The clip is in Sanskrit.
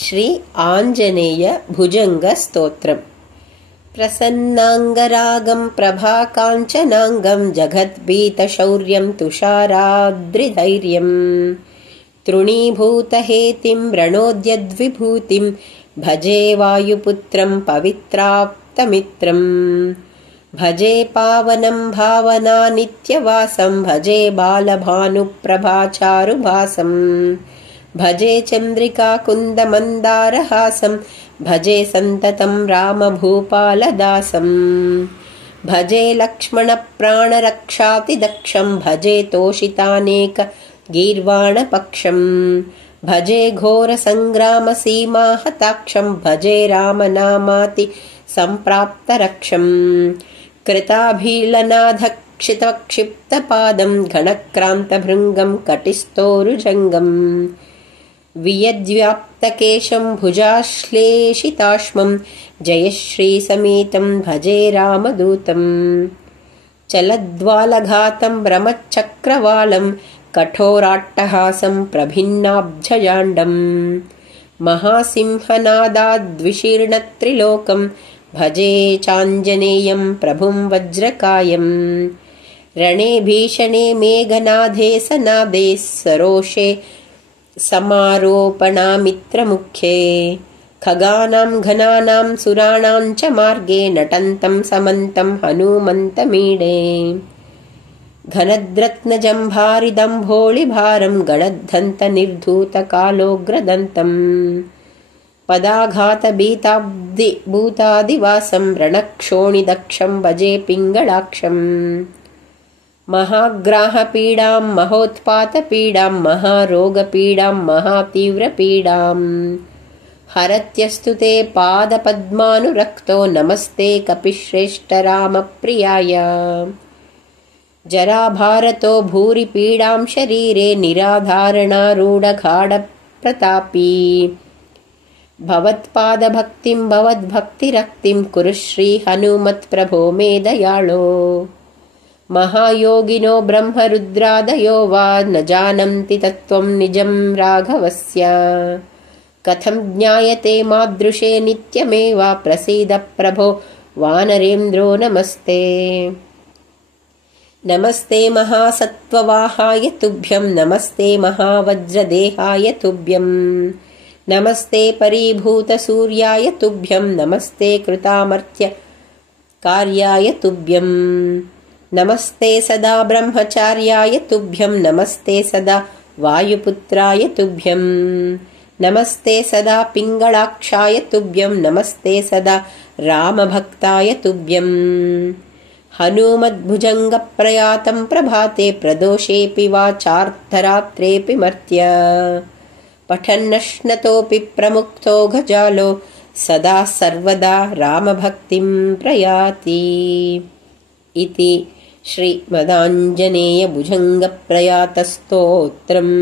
श्री आञ्जनेय भुजङ्गस्तोत्रम्। प्रसन्नाङ्गरागं प्रभाकाञ्चनाङ्गं जगद्भीतशौर्यं तुषाराद्रिधैर्यं तृणीभूतहेतिं रणोद्यद्विभूतिं भजे वायुपुत्रं पवित्राप्तमित्रं भजे पावनं भावना नित्यवासं भजे बालभानुप्रभाचारुभासं भजे चन्द्रिकाकुन्दमन्दारहासं भजे सन्ततं रामभूपालदासं भजे लक्ष्मणप्राणरक्षातिदक्षं भजे तोषितानेकगीर्वाणपक्षं भजे घोरसङ्ग्रामसीमाहताक्षं भजे रामनामाति सम्प्राप्तरक्षं कृताभीलनाधक्षितक्षिप्तपादं घनक्रान्तभृङ्गं कटिस्थोरुजङ्गम् वियद्व्याप्तकेशं भुजाश्लेषिताश्मं जयश्रीसमेतं भजे रामदूतं चलद्वालघातं भ्रमच्चक्रवालं कठोराट्टहासं प्रभिन्नाब्जजाण्डं महासिंहनादाद्विशीर्णत्रिलोकं भजे चाञ्जनेयं प्रभुं वज्रकायं रणे भीषणे मेघनादे सनादे सरोषे समारोपणामित्रमुख्ये खगानां घनानां सुराणां च मार्गे नटन्तं समन्तं हनुमन्तमीडे घनद्रत्नजम्भारिदम्भोळिभारं गणद्धन्तनिर्धूतकालोग्रदन्तं पदाघातभीताब्धिभूतादिवासं रणक्षोणिदक्षं भजे पिङ्गळाक्षम् महाग्राहपीडां महोत्पातपीडां महारोगपीडां महातीव्रपीडां हरत्यस्तु ते पादपद्मानुरक्तो नमस्ते कपिश्रेष्ठ रामप्रियाय जराभारतो भूरि पीडां शरीरे निराधारणारूढगाढप्रतापी भवत्पादभक्तिं भवद्भक्तिरक्तिं कुरु श्री हनुमत्प्रभो मे दयाळो महायोगिनो ब्रह्मरुद्रादयो वा न जानन्ति तत्त्वं निजं राघवस्य कथं ज्ञायते मादृशे नित्यमेव प्रसीद प्रभो वानरेन्द्रो नमस्ते नमस्ते महासत्त्ववाहाय तुभ्यं नमस्ते महावज्रदेहाय तुभ्यं नमस्ते परीभूतसूर्याय तुभ्यं नमस्ते कृतामर्त्यकार्याय तुभ्यं नमस्ते सदा ब्रह्मचार्याय तुभ्यं नमस्ते सदा वायुपुत्राय तुभ्यं नमस्ते सदा पिङ्गळाक्षाय तुभ्यं नमस्ते सदा रामभक्ताय तुभ्यं हनुमद्भुजङ्गप्रयातं प्रभाते प्रदोषेऽपि वा चार्धरात्रेऽपि मर्त्य पठन्नश्नतोऽपि प्रमुक्तो गजालो सदा सर्वदा रामभक्तिं प्रयाति इति श्रीमदाञ्जनेय भुजङ्गप्रयातस्तोत्रम्।